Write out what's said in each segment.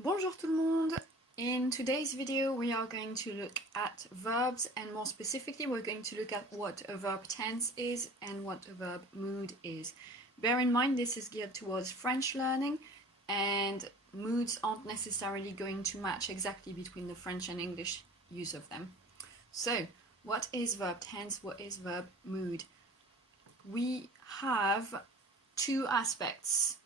Bonjour tout le monde! In today's video we are going to look at verbs, and more specifically we're going to look at what a verb tense is and what a verb mood is. Bear in mind this is geared towards French learning, and moods aren't necessarily going to match exactly between the French and English use of them. So, what is verb tense? What is verb mood? We have two aspects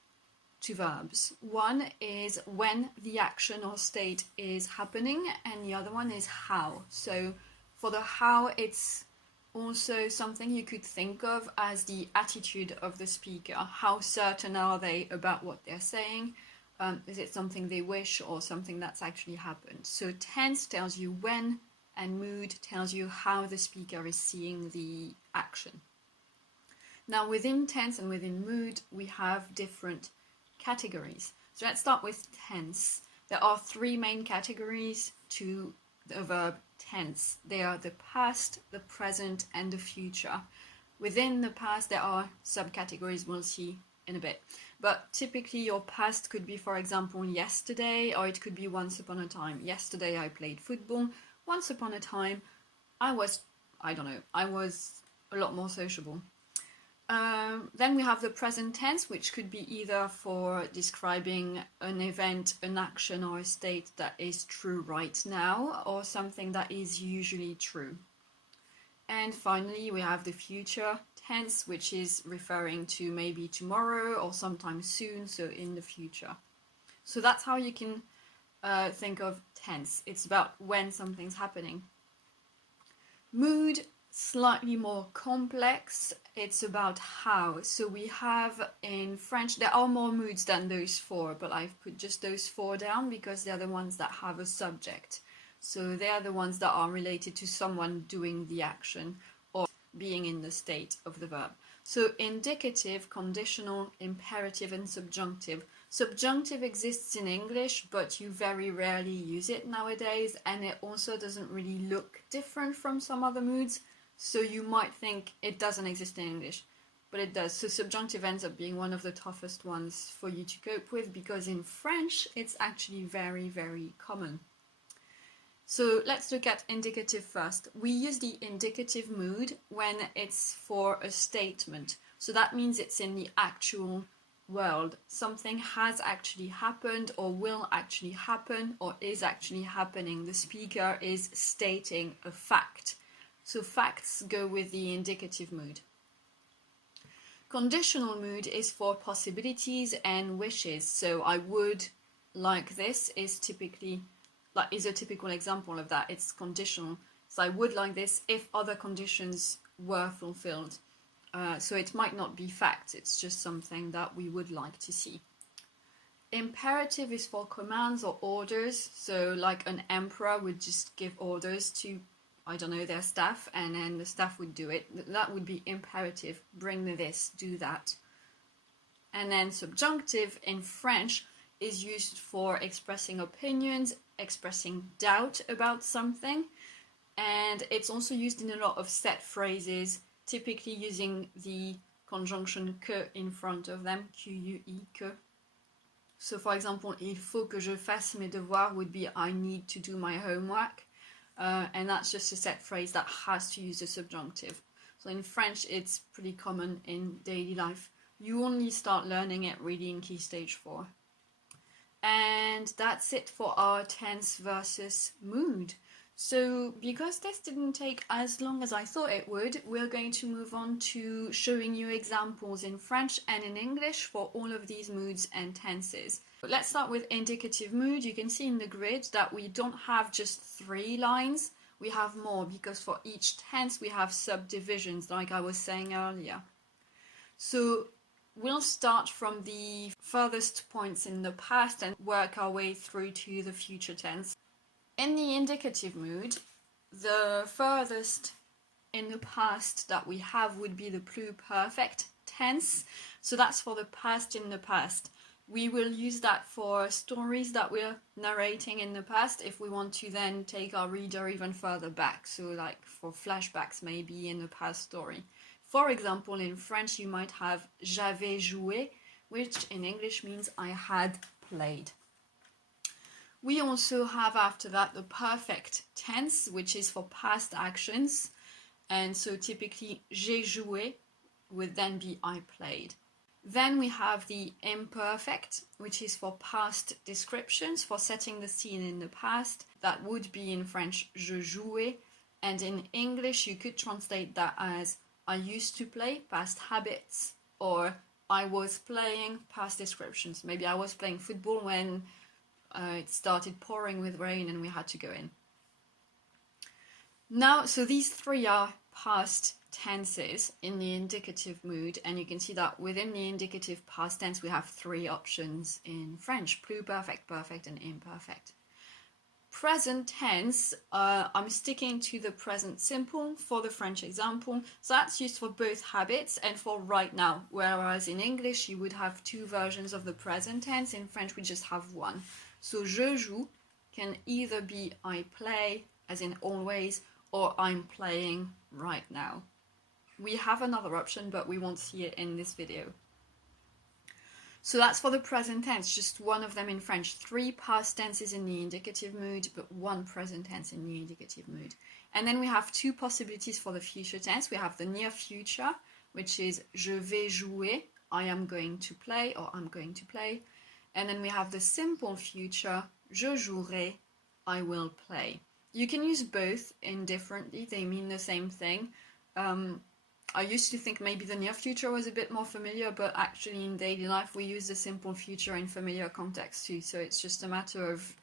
to verbs. One is when the action or state is happening, and the other one is how. So for the how, it's also something you could think of as the attitude of the speaker. How certain are they about what they're saying? Is it something they wish or something that's actually happened? So tense tells you when, and mood tells you how the speaker is seeing the action. Now within tense and within mood we have different categories. So let's start with tense. There are three main categories to the verb tense. They are the past, the present, and the future. Within the past there are subcategories we'll see in a bit. But typically your past could be, for example, yesterday, or it could be once upon a time. Yesterday I played football. Once upon a time I was a lot more sociable. Then we have the present tense, which could be either for describing an event, an action, or a state that is true right now, or something that is usually true. And finally, we have the future tense, which is referring to maybe tomorrow or sometime soon, so in the future. So that's how you can think of tense. It's about when something's happening. Mood, slightly more complex. It's about how. So we have in French, there are more moods than those four, but I've put just those four down because they're the ones that have a subject. So they're the ones that are related to someone doing the action or being in the state of the verb. So indicative, conditional, imperative, and subjunctive. Subjunctive exists in English, but you very rarely use it nowadays, and it also doesn't really look different from some other moods. So you might think it doesn't exist in English, but it does. So subjunctive ends up being one of the toughest ones for you to cope with, because in French it's actually very, very common. So let's look at indicative first. We use the indicative mood when it's for a statement. So that means it's in the actual world. Something has actually happened, or will actually happen, or is actually happening. The speaker is stating a fact. So facts go with the indicative mood. Conditional mood is for possibilities and wishes. So I would like this is a typical example of that. It's conditional. So I would like this if other conditions were fulfilled. So it might not be fact, it's just something that we would like to see. Imperative is for commands or orders. So like an emperor would just give orders to, I don't know, their staff, and then the staff would do it. That would be imperative. Bring me this, do that. And then subjunctive in French is used for expressing opinions, expressing doubt about something, and it's also used in a lot of set phrases, typically using the conjunction que in front of them, Q-U-E, que. So for example, il faut que je fasse mes devoirs would be I need to do my homework. And that's just a set phrase that has to use a subjunctive. So in French it's pretty common in daily life. You only start learning it really in Key Stage 4. And that's it for our tense versus mood. So because this didn't take as long as I thought it would, we're going to move on to showing you examples in French and in English for all of these moods and tenses. But let's start with indicative mood. You can see in the grid that we don't have just 3 lines, we have more, because for each tense we have subdivisions, like I was saying earlier. So we'll start from the furthest points in the past and work our way through to the future tense. In the indicative mood, the furthest in the past that we have would be the pluperfect tense. So that's for the past in the past. We will use that for stories that we're narrating in the past if we want to then take our reader even further back. So like for flashbacks maybe in a past story. For example, in French you might have j'avais joué, which in English means I had played. We also have after that the perfect tense, which is for past actions. And so typically, j'ai joué would then be I played. Then we have the imperfect, which is for past descriptions, for setting the scene in the past. That would be in French, je jouais. And in English, you could translate that as I used to play, past habits, or I was playing, past descriptions. Maybe I was playing football when it started pouring with rain and we had to go in. Now, so these three are past tenses in the indicative mood, and you can see that within the indicative past tense we have three options in French: pluperfect, perfect, and imperfect. Present tense, I'm sticking to the present simple for the French example, so that's used for both habits and for right now, whereas in English you would have two versions of the present tense. In French we just have one. So je joue can either be I play, as in always, or I'm playing right now. We have another option, but we won't see it in this video. So that's for the present tense, just one of them in French. Three past tenses in the indicative mood, but one present tense in the indicative mood. And then we have two possibilities for the future tense. We have the near future, which is je vais jouer, I am going to play, or I'm going to play. And then we have the simple future, je jouerai, I will play. You can use both indifferently, they mean the same thing. I used to think maybe the near future was a bit more familiar, but actually in daily life we use the simple future in familiar context too, so it's just a matter of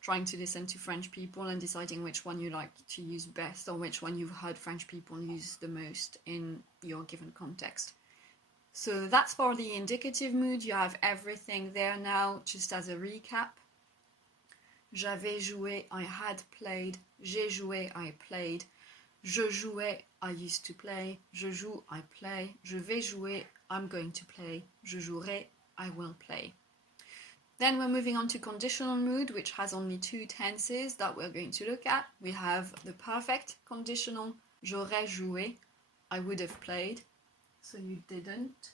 trying to listen to French people and deciding which one you like to use best, or which one you've heard French people use the most in your given context. So that's for the indicative mood. You have everything there now, just as a recap. J'avais joué, I had played. J'ai joué, I played. Je jouais, I used to play. Je joue, I play. Je vais jouer, I'm going to play. Je jouerai, I will play. Then we're moving on to conditional mood, which has only two tenses that we're going to look at. We have the perfect conditional, j'aurais joué, I would have played, so you didn't.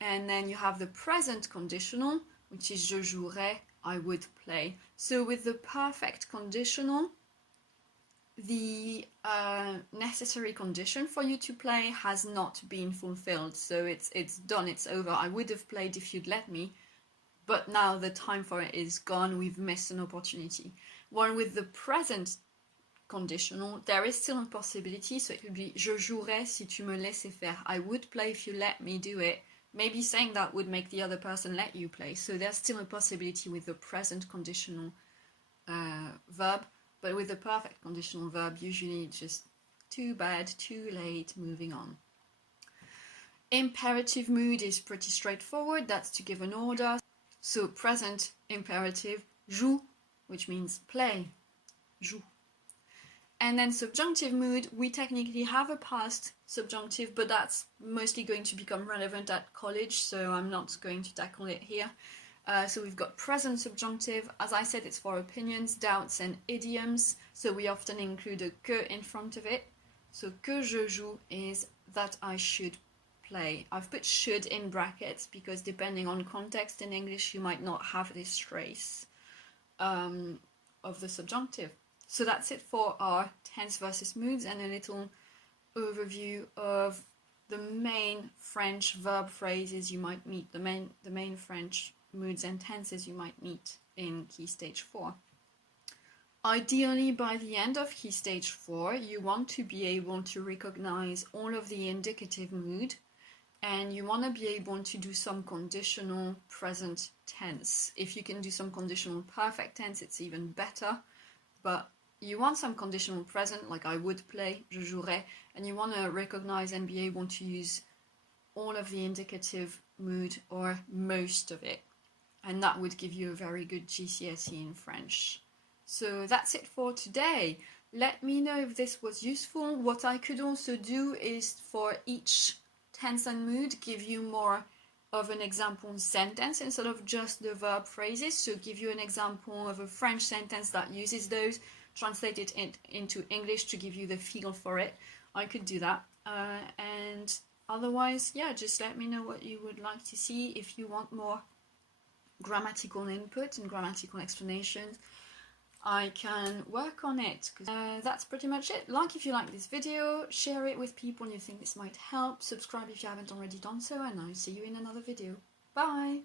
And then you have the present conditional, which is je jouerais, I would play. So with the perfect conditional, the necessary condition for you to play has not been fulfilled. So it's done, it's over. I would have played if you'd let me, but now the time for it is gone. We've missed an opportunity. While with the present conditional, there is still a possibility. So it could be je jouerais si tu me laissais faire. I would play if you let me do it. Maybe saying that would make the other person let you play. So there's still a possibility with the present conditional verb, but with the perfect conditional verb, usually it's just too bad, too late, moving on. Imperative mood is pretty straightforward. That's to give an order. So present imperative, joue, which means play, joue. And then subjunctive mood, we technically have a past subjunctive, but that's mostly going to become relevant at college, so I'm not going to tackle it here. So we've got present subjunctive. As I said, it's for opinions, doubts, and idioms, so we often include a que in front of it. So que je joue is that I should play. I've put should in brackets because depending on context in English, you might not have this trace of the subjunctive. So that's it for our tense versus moods and a little overview of the main French verb phrases you might meet, the main French moods and tenses you might meet in Key Stage 4. Ideally, by the end of Key Stage 4, you want to be able to recognize all of the indicative mood, and you want to be able to do some conditional present tense. If you can do some conditional perfect tense, it's even better, but you want some conditional present, like I would play, je jouerais, and you want to recognize and be able to use all of the indicative mood or most of it. And that would give you a very good GCSE in French. So that's it for today. Let me know if this was useful. What I could also do is for each tense and mood give you more of an example sentence instead of just the verb phrases. So give you an example of a French sentence that uses those, translate it into English to give you the feel for it. I could do that. And otherwise, yeah, just let me know what you would like to see. If you want more grammatical input and grammatical explanations, I can work on it. That's pretty much it. Like if you like this video, share it with people you think this might help, subscribe if you haven't already done so, and I'll see you in another video. Bye!